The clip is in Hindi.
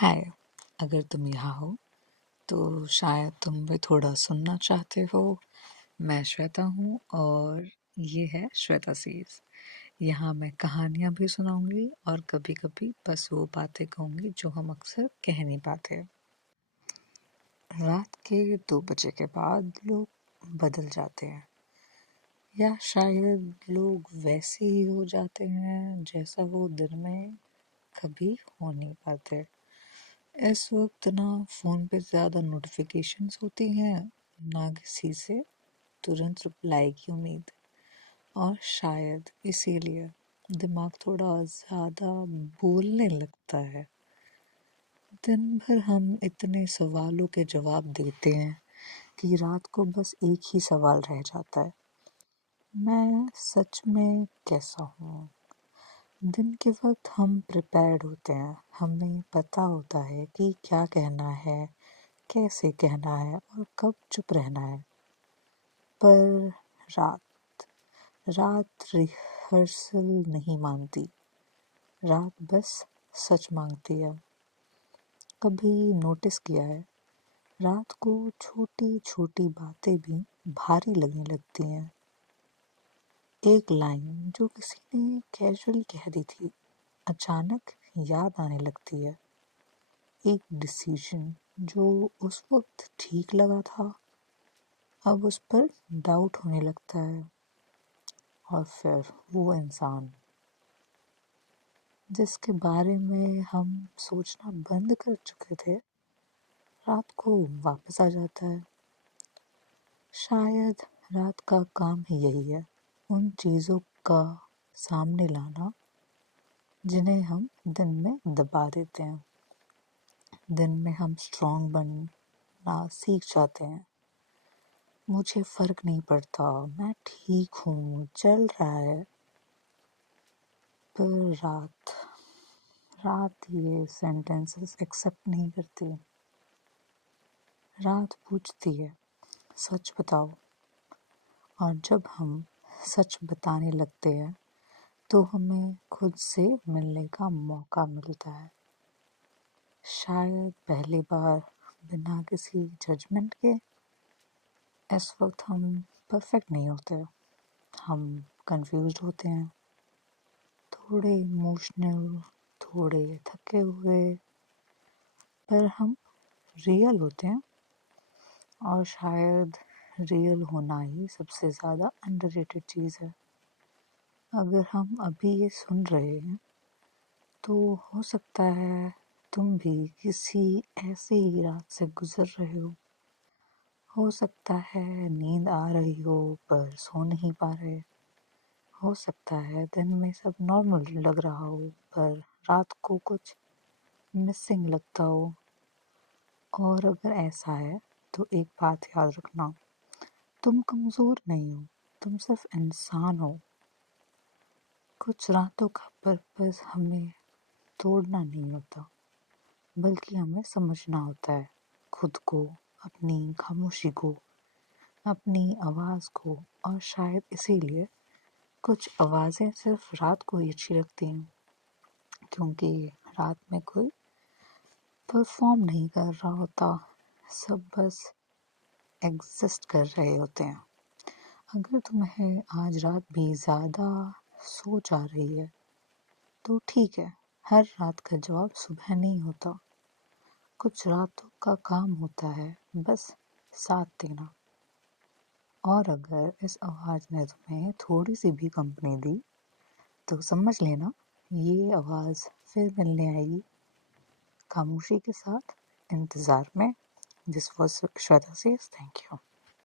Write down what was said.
हाय। अगर तुम यहाँ हो तो शायद तुम भी थोड़ा सुनना चाहते हो। मैं श्वेता हूँ और ये है श्वेता सीज। यहाँ मैं कहानियाँ भी सुनाऊंगी और कभी कभी बस वो बातें कहूँगी जो हम अक्सर कह नहीं पाते। रात के 2 बजे के बाद लोग बदल जाते हैं, या शायद लोग वैसे ही हो जाते हैं जैसा वो दिन में कभी हो नहीं पाते। इस वक्त ना फ़ोन पे ज़्यादा नोटिफिकेशंस होती हैं, ना किसी से तुरंत रिप्लाई की उम्मीद, और शायद इसीलिए दिमाग थोड़ा ज़्यादा बोलने लगता है। दिन भर हम इतने सवालों के जवाब देते हैं कि रात को बस एक ही सवाल रह जाता है, मैं सच में कैसा हूँ। दिन के वक्त हम प्रिपेयर्ड होते हैं, हमें पता होता है कि क्या कहना है, कैसे कहना है और कब चुप रहना है। पर रात रात रिहर्सल नहीं मांगती, रात बस सच मांगती है। कभी नोटिस किया है, रात को छोटी छोटी बातें भी भारी लगने लगती हैं। एक लाइन जो किसी ने कैजुअली कह दी थी अचानक याद आने लगती है। एक डिसीजन जो उस वक्त ठीक लगा था अब उस पर डाउट होने लगता है। और फिर वो इंसान जिसके बारे में हम सोचना बंद कर चुके थे, रात को वापस आ जाता है। शायद रात का काम ही यही है, उन चीज़ों का सामने लाना जिन्हें हम दिन में दबा देते हैं। दिन में हम स्ट्रॉन्ग बनना सीख जाते हैं। मुझे फर्क नहीं पड़ता, मैं ठीक हूँ, चल रहा है। पर रात ये सेंटेंसेस एक्सेप्ट नहीं करती। रात पूछती है, सच बताओ। और जब हम सच बताने लगते हैं तो हमें खुद से मिलने का मौका मिलता है। शायद पहली बार बिना किसी जजमेंट के। इस वक्त हम परफेक्ट नहीं होते, हम कंफ्यूज्ड होते हैं, थोड़े इमोशनल, थोड़े थके हुए, पर हम रियल होते हैं। और शायद रियल होना ही सबसे ज़्यादा अंडररेटेड चीज़ है। अगर हम अभी ये सुन रहे हैं तो हो सकता है तुम भी किसी ऐसे ही रात से गुजर रहे हो सकता है नींद आ रही हो पर सो नहीं पा रहे। हो सकता है दिन में सब नॉर्मल लग रहा हो पर रात को कुछ मिसिंग लगता हो। और अगर ऐसा है तो एक बात याद रखना, तुम कमज़ोर नहीं हो, तुम सिर्फ इंसान हो। कुछ रातों का पर्पस हमें तोड़ना नहीं होता, बल्कि हमें समझना होता है खुद को, अपनी खामोशी को, अपनी आवाज़ को। और शायद इसीलिए कुछ आवाज़ें सिर्फ रात को ही अच्छी लगती हैं, क्योंकि रात में कोई परफॉर्म नहीं कर रहा होता, सब बस एग्जिस्ट कर रहे होते हैं। अगर तुम्हें आज रात भी ज़्यादा सोच आ रही है तो ठीक है, हर रात का जवाब सुबह नहीं होता। कुछ रातों का काम होता है बस साथ देना। और अगर इस आवाज़ ने तुम्हें थोड़ी सी भी कंपनी दी तो समझ लेना, ये आवाज़ फिर मिलने आएगी, खामोशी के साथ, इंतज़ार में। This was Shweta says, thank you.